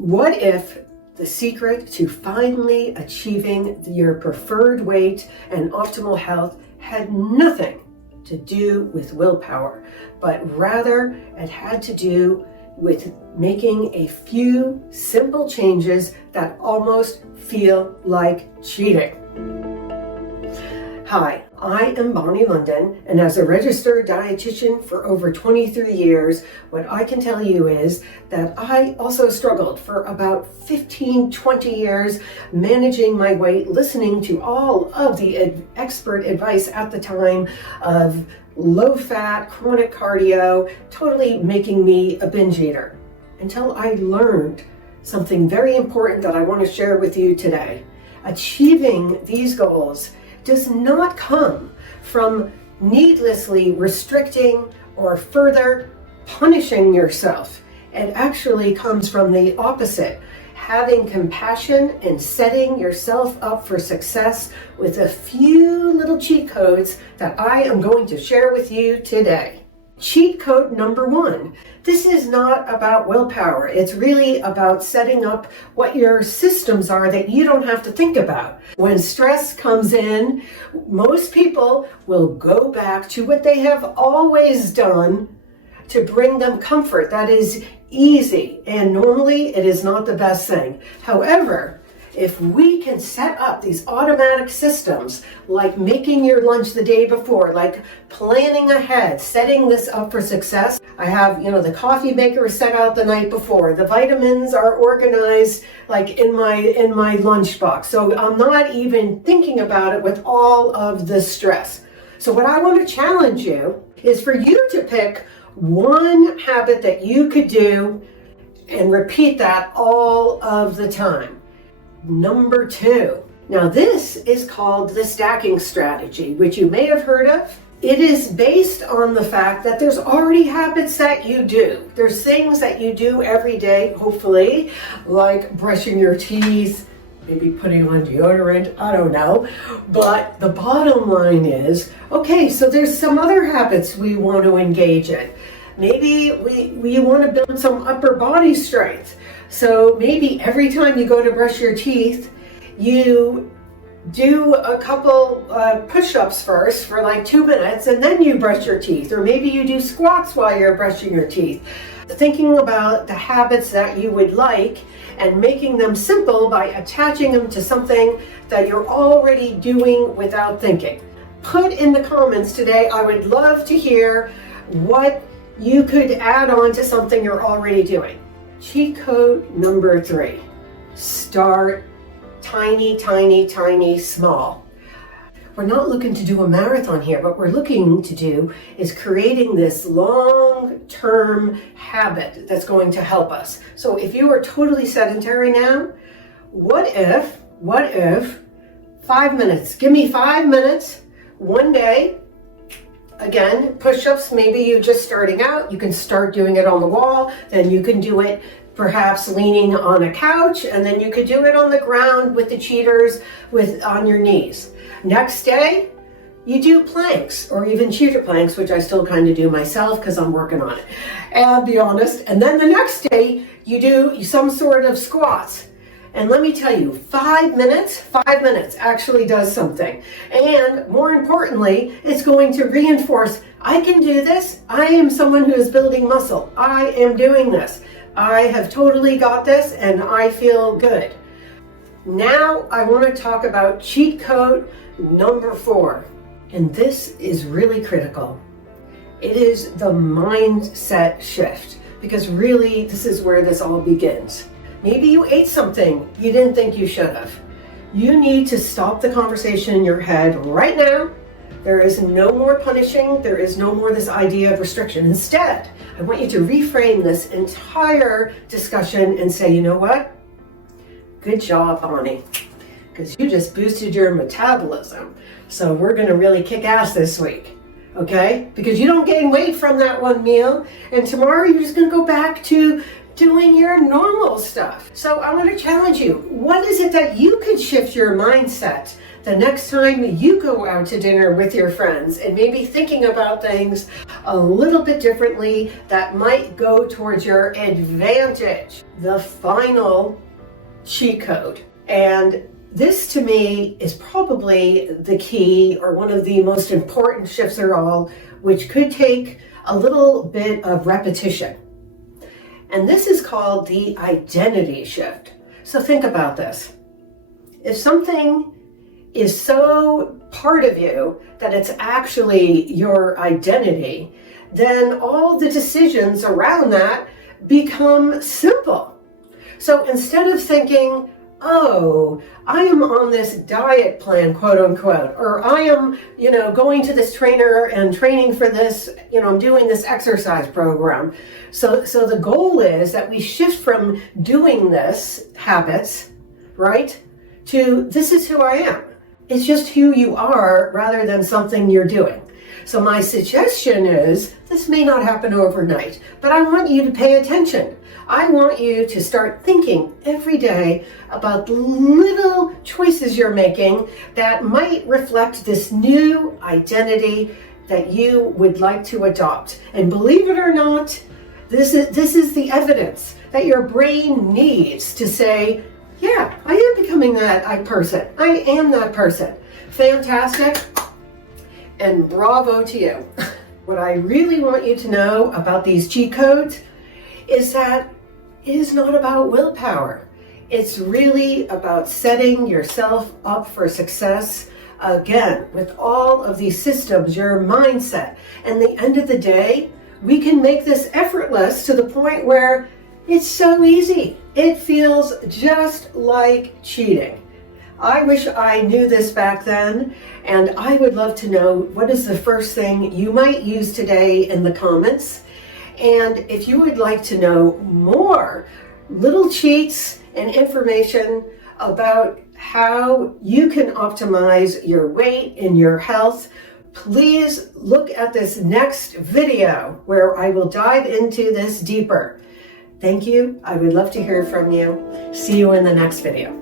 What if the secret to finally achieving your preferred weight and optimal health had nothing to do with willpower, but rather it had to do with making a few simple changes that almost feel like cheating? Hi, I am Bonni London, and as a registered dietitian for over 23 years, what I can tell you is that I also struggled for about 15-20 years managing my weight, listening to all of the expert advice at the time of low-fat, chronic cardio, totally making me a binge eater, until I learned something very important that I want to share with you today. Achieving these goals does not come from needlessly restricting or further punishing yourself. It actually comes from the opposite, having compassion and setting yourself up for success with a few little cheat codes that I am going to share with you today. Cheat code number 1. This is not about willpower. It's really about setting up what your systems are that you don't have to think about. When stress comes in, most people will go back to what they have always done to bring them comfort. That is easy, and normally it is not the best thing. However, if we can set up these automatic systems, like making your lunch the day before, like planning ahead, setting this up for success. I have, the coffee maker is set out the night before. The vitamins are organized like in my lunchbox. So I'm not even thinking about it with all of the stress. So what I want to challenge you is for you to pick one habit that you could do and repeat that all of the time. Number 2. Now this is called the stacking strategy, which you may have heard of. It is based on the fact that there's already habits that you do. There's things that you do every day, hopefully, like brushing your teeth, maybe putting on deodorant, I don't know. But the bottom line is, okay, so there's some other habits we want to engage in. Maybe we want to build some upper body strength. So maybe every time you go to brush your teeth, you do a couple push-ups first for like 2 minutes, and then you brush your teeth. Or maybe you do squats while you're brushing your teeth. Thinking about the habits that you would like and making them simple by attaching them to something that you're already doing without thinking. Put in the comments today, I would love to hear what you could add on to something you're already doing. Cheat code number 3. Start tiny, tiny, tiny, small. We're not looking to do a marathon here. What we're looking to do is creating this long-term habit that's going to help us. So if you are totally sedentary now, what if 5 minutes, give me 5 minutes one day. Again, push-ups, maybe you're just starting out, you can start doing it on the wall, then you can do it perhaps leaning on a couch, and then you could do it on the ground with the cheaters on your knees. Next day, you do planks, or even cheater planks, which I still kind of do myself because I'm working on it, I'll be honest. And then the next day, you do some sort of squats. And let me tell you, 5 minutes actually does something. And more importantly, it's going to reinforce, I can do this. I am someone who is building muscle. I am doing this. I have totally got this and I feel good. Now I want to talk about cheat code number 4. And this is really critical. It is the mindset shift, because really this is where this all begins. Maybe you ate something you didn't think you should have. You need to stop the conversation in your head right now. There is no more punishing. There is no more this idea of restriction. Instead, I want you to reframe this entire discussion and say, you know what? Good job, Bonni, because you just boosted your metabolism. So we're going to really kick ass this week. Okay? Because you don't gain weight from that one meal. And tomorrow you're just going to go back to doing your normal stuff. So I want to challenge you. What is it that you could shift your mindset the next time you go out to dinner with your friends and maybe thinking about things a little bit differently that might go towards your advantage. The final cheat code. And this to me is probably the key, or one of the most important shifts of all, which could take a little bit of repetition. And this is called the identity shift. So think about this. If something is so part of you that it's actually your identity, then all the decisions around that become simple. So instead of thinking, oh, I am on this diet plan, quote unquote, or I am, going to this trainer and training for this, I'm doing this exercise program. So the goal is that we shift from doing this habits, right, to this is who I am. It's just who you are rather than something you're doing. So my suggestion is, this may not happen overnight, but I want you to pay attention. I want you to start thinking every day about the little choices you're making that might reflect this new identity that you would like to adopt. And believe it or not, this is the evidence that your brain needs to say, yeah, I am becoming that person. I am that person. Fantastic. And bravo to you. What I really want you to know about these cheat codes is that it is not about willpower. It's really about setting yourself up for success, again, with all of these systems, your mindset. And at the end of the day, we can make this effortless to the point where it's so easy. It feels just like cheating. I wish I knew this back then, and I would love to know what is the first thing you might use today in the comments. And if you would like to know more little cheats and information about how you can optimize your weight and your health, please look at this next video where I will dive into this deeper. Thank you. I would love to hear from you. See you in the next video.